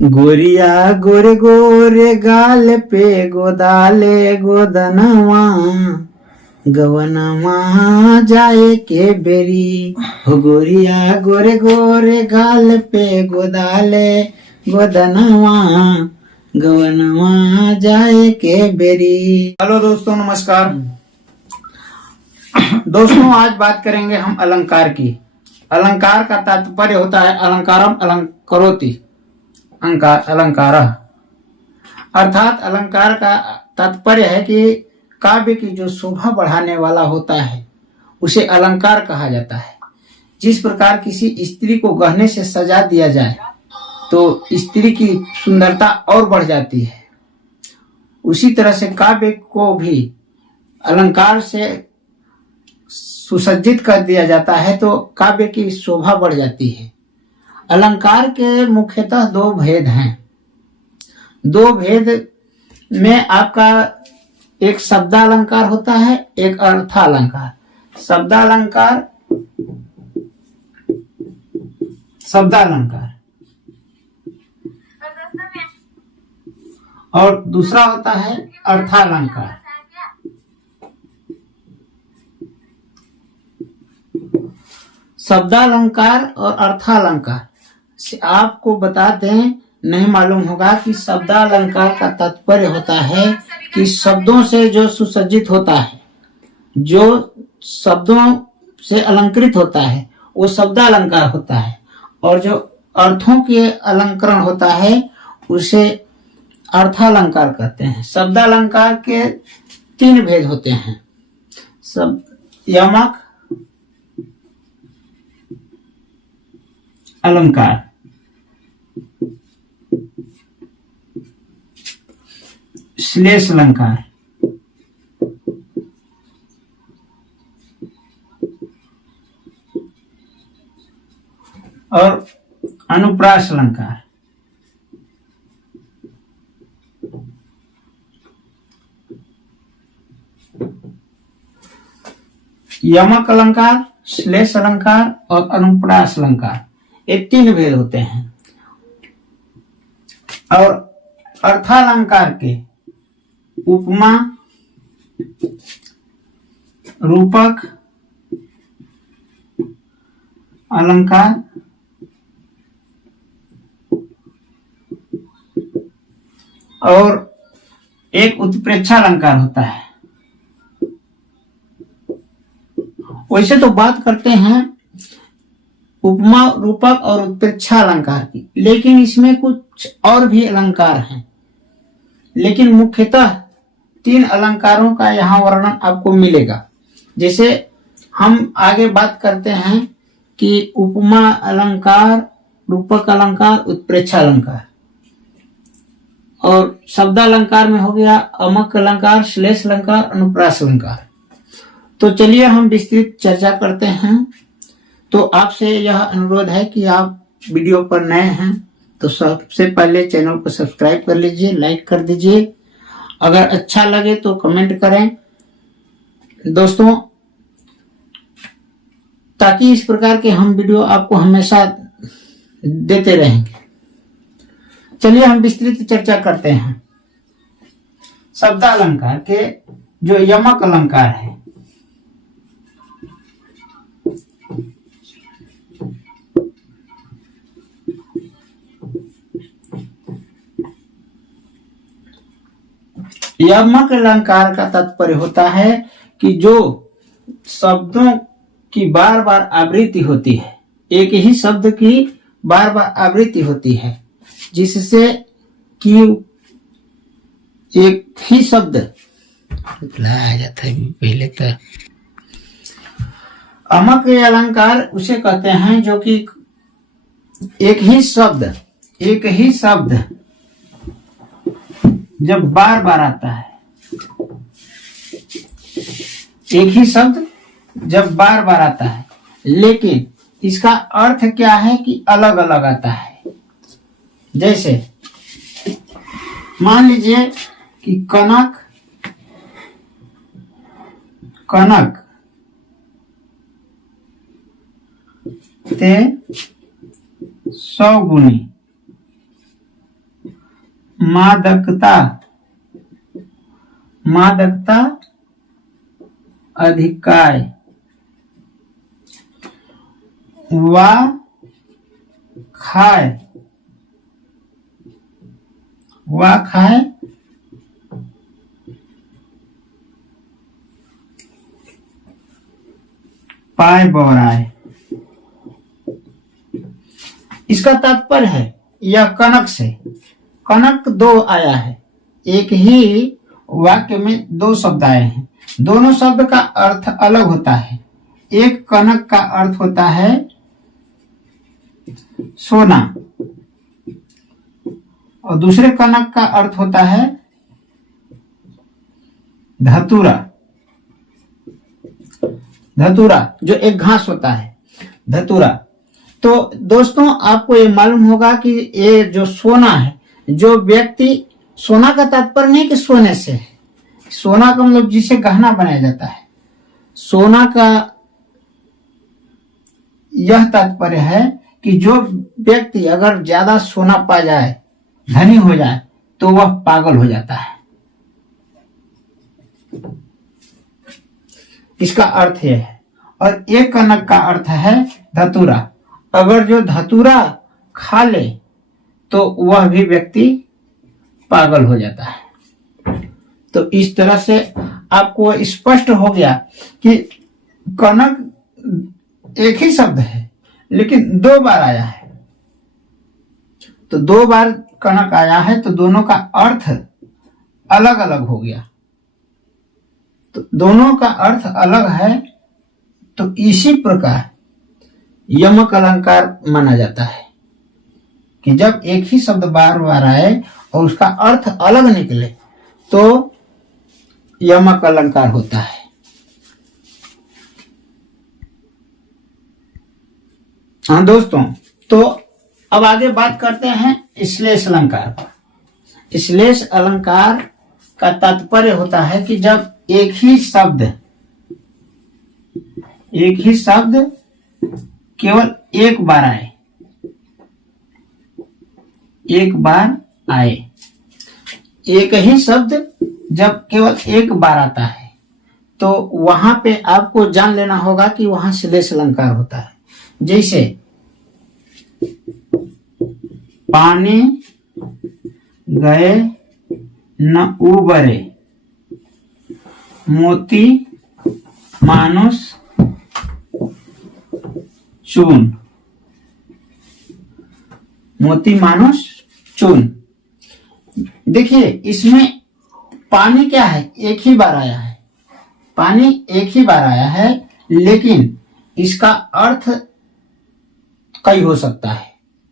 गोरिया गोरे गोरे गाल पे गोदाले गोदनवा गवनमा जाए के बेरी हो। गोरिया गोरे गोरे गाल पे गोदाले गोदनवा गवनमा जाए के बेरी। हेलो दोस्तों, नमस्कार दोस्तों, आज बात करेंगे हम अलंकार की। अलंकार का तात्पर्य होता है अलंकारम अलंकरोति अलंकार, अर्थात अलंकार का तात्पर्य है कि काव्य की जो शोभा बढ़ाने वाला होता है उसे अलंकार कहा जाता है। जिस प्रकार किसी स्त्री को गहने से सजा दिया जाए तो स्त्री की सुंदरता और बढ़ जाती है, उसी तरह से काव्य को भी अलंकार से सुसज्जित कर दिया जाता है तो काव्य की शोभा बढ़ जाती है। अलंकार के मुख्यतः दो भेद हैं। दो भेद में आपका एक शब्दालंकार होता है, एक अर्थालंकार। शब्दालंकार और दूसरा होता है अर्थालंकार। शब्दालंकार और अर्थालंकार से आपको बता दें, नहीं मालूम होगा कि शब्दालंकार का तात्पर्य होता है कि शब्दों से जो सुसज्जित होता है, जो शब्दों से अलंकृत होता है वो शब्दालंकार होता है, और जो अर्थों के अलंकरण होता है उसे अर्थालंकार कहते हैं। शब्दालंकार के तीन भेद होते हैं, यमक अलंकार, श्लेष अलंकार और अनुप्रास अलंकार। यमक अलंकार, श्लेष अलंकार और अनुप्रास अलंकार, ये तीन भेद होते हैं। और अर्थालंकार के उपमा, रूपक अलंकार और एक उत्प्रेक्षा अलंकार होता है। वैसे तो बात करते हैं उपमा, रूपक और उत्प्रेक्षा अलंकार की, लेकिन इसमें कुछ और भी अलंकार हैं। लेकिन मुख्यतः तीन अलंकारों का यहाँ वर्णन आपको मिलेगा। जैसे हम आगे बात करते हैं कि उपमा अलंकार, रूपक अलंकार, उत्प्रेक्षा अलंकार, और शब्दालंकार में हो गया अमक अलंकार, श्लेष अलंकार, अनुप्रास अलंकार। तो चलिए हम विस्तृत चर्चा करते हैं। तो आपसे यह अनुरोध है कि आप वीडियो पर नए हैं तो सबसे पहले चैनल को सब्सक्राइब कर लीजिए, लाइक कर दीजिए, अगर अच्छा लगे तो कमेंट करें दोस्तों, ताकि इस प्रकार के हम वीडियो आपको हमेशा देते रहेंगे। चलिए हम विस्तृत चर्चा करते हैं। शब्दालंकार के जो यमक अलंकार है, यमक अलंकार का तात्पर्य होता है कि जो शब्दों की बार बार आवृत्ति होती है, एक ही शब्द की बार बार आवृत्ति होती है, जिससे कि एक ही शब्द लाया जाता है। पहले तो अमक अलंकार उसे कहते हैं जो कि एक ही शब्द जब बार बार आता है, एक ही शब्द जब बार बार आता है, लेकिन इसका अर्थ क्या है कि अलग अलग आता है। जैसे मान लीजिए कि कनक ते 100 गुनी मादकता, मादकता अधिकाय, वा खाए, वा खाए पाए बौराए। इसका तात्पर्य है यह कनक से, कनक दो आया है, एक ही वाक्य में दो शब्द आए हैं, दोनों शब्द का अर्थ अलग होता है। एक कनक का अर्थ होता है सोना और दूसरे कनक का अर्थ होता है धतूरा, धतूरा जो एक घास होता है, धतूरा। तो दोस्तों आपको ये मालूम होगा कि ये जो सोना है, जो व्यक्ति, सोना का तात्पर्य नहीं कि सोने से है, सोना का मतलब जिसे गहना बनाया जाता है, सोना का यह तात्पर्य है कि जो व्यक्ति अगर ज्यादा सोना पा जाए, धनी हो जाए, तो वह पागल हो जाता है। इसका अर्थ यह है। और एक कनक का अर्थ है धतूरा, अगर जो धतूरा खा ले तो वह भी व्यक्ति पागल हो जाता है। तो इस तरह से आपको स्पष्ट हो गया कि कनक एक ही शब्द है लेकिन दो बार आया है। तो दो बार कनक आया है तो दोनों का अर्थ अलग अलग हो गया। तो दोनों का अर्थ अलग है, तो इसी प्रकार यमक अलंकार माना जाता है कि जब एक ही शब्द बार बार आए और उसका अर्थ अलग निकले तो यमक अलंकार होता है। हाँ दोस्तों, तो अब आगे बात करते हैं श्लेष अलंकार पर। श्लेष अलंकार का तात्पर्य होता है कि जब एक ही शब्द केवल एक बार आए, एक बार आए, एक ही शब्द जब केवल एक बार आता है तो वहां पे आपको जान लेना होगा कि वहां श्लेष अलंकार होता है। जैसे पानी गए न उबरे, मोती मानुष चून, मोती मानुष चून। देखिए इसमें पानी क्या है, एक ही बार आया है, पानी एक ही बार आया है, लेकिन इसका अर्थ कई हो सकता है।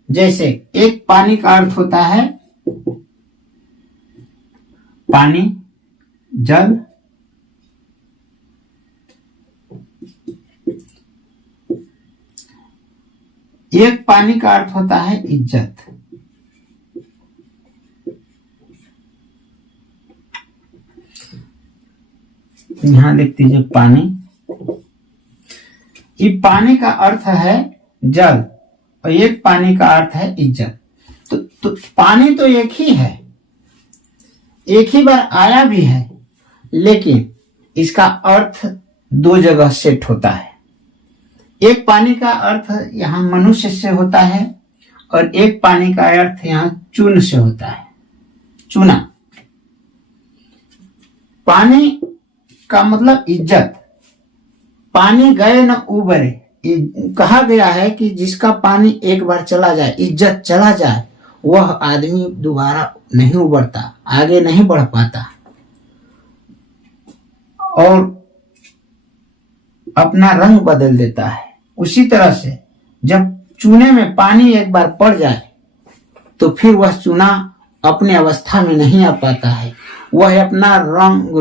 जैसे एक पानी का अर्थ होता है पानी, जल, एक पानी का अर्थ होता है इज्जत। यहां लिख दीजिए पानी। ये पानी का अर्थ है जल और एक पानी का अर्थ है इज्जत। तो पानी तो एक ही है, एक ही बार आया भी है, लेकिन इसका अर्थ दो जगह सेट होता है। एक पानी का अर्थ यहाँ मनुष्य से होता है और एक पानी का अर्थ यहाँ चून से होता है, चूना। पानी का मतलब इज्जत। पानी गए न उबरे, कहा गया है कि जिसका पानी एक बार चला जाए, इज्जत चला जाए, वह आदमी दोबारा नहीं उबरता, आगे नहीं बढ़ पाता और अपना रंग बदल देता है। उसी तरह से जब चूने में पानी एक बार पड़ जाए तो फिर वह चूना अपने अवस्था में नहीं आ पाता है, वह अपना रंग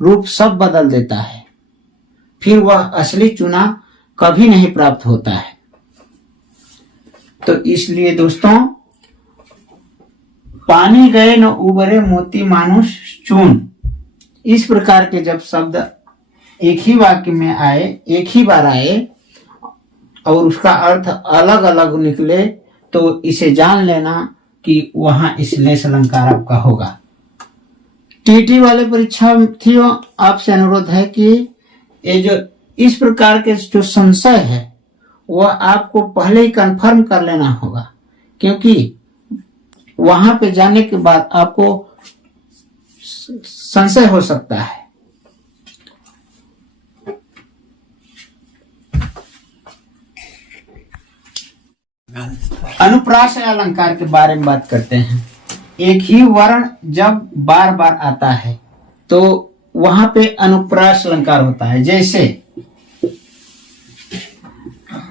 रूप सब बदल देता है, फिर वह असली चूना कभी नहीं प्राप्त होता है। तो इसलिए दोस्तों, पानी गए न उबरे मोती मानुष चून, इस प्रकार के जब शब्द एक ही वाक्य में आए, एक ही बार आए और उसका अर्थ अलग अलग निकले, तो इसे जान लेना कि वहां श्लेष अलंकार आपका होगा। टीटी वाले परीक्षार्थियों, आपसे अनुरोध है कि ये जो इस प्रकार के जो संशय है वह आपको पहले ही कंफर्म कर लेना होगा, क्योंकि वहां पे जाने के बाद आपको संशय हो सकता है। अनुप्रास अलंकार के बारे में बात करते हैं। एक ही वर्ण जब बार बार आता है तो वहां पे अनुप्रास अलंकार होता है। जैसे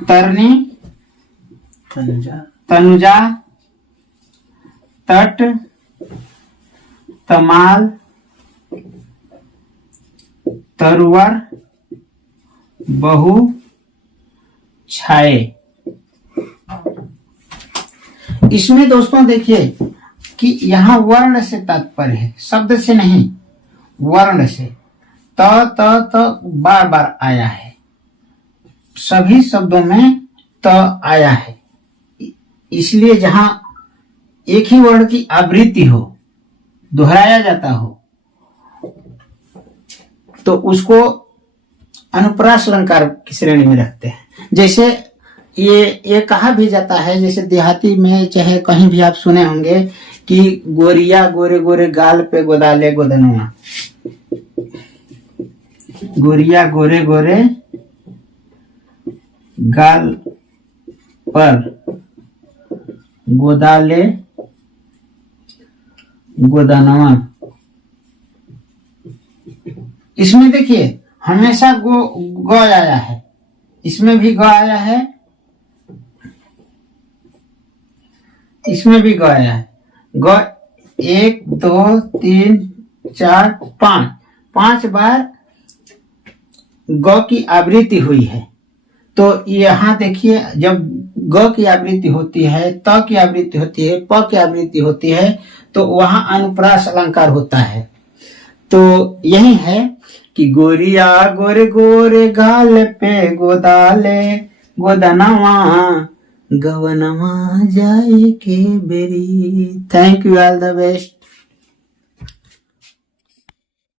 तरनी, तनुजा, तट, तमाल, तरुवर, बहु, छाए। इसमें दोस्तों देखिए कि यहाँ वर्ण से तात्पर्य है, शब्द से नहीं, वर्ण से। त बार बार आया है, सभी शब्दों में त आया है। इसलिए जहां एक ही वर्ण की आवृत्ति हो, दोहराया जाता हो, तो उसको अनुप्रास अलंकार की श्रेणी में रखते हैं। जैसे ये कहा भी जाता है, जैसे देहाती में चाहे कहीं भी आप सुने होंगे कि गोरिया गोरे गोरे गाल पे गोदाले गोदनुआ। गोरिया गोरे गोरे गाल पर गोदाले गोदनवा। इसमें देखिए हमेशा ग आया है, इसमें भी ग आया है, इसमें भी ग आया है। ग 1 2 3 4 5 5 बार ग की आवृत्ति हुई है। तो यहाँ देखिए जब ग की आवृत्ति होती है, त की आवृत्ति होती है, प की आवृत्ति होती है, तो वहां अनुप्रास अलंकार होता है। तो यही है कि गोरिया गोरे गोरे गाल पे गोदाले गोदनवा गवनवा जाए के बेरी। Thank you, all the best.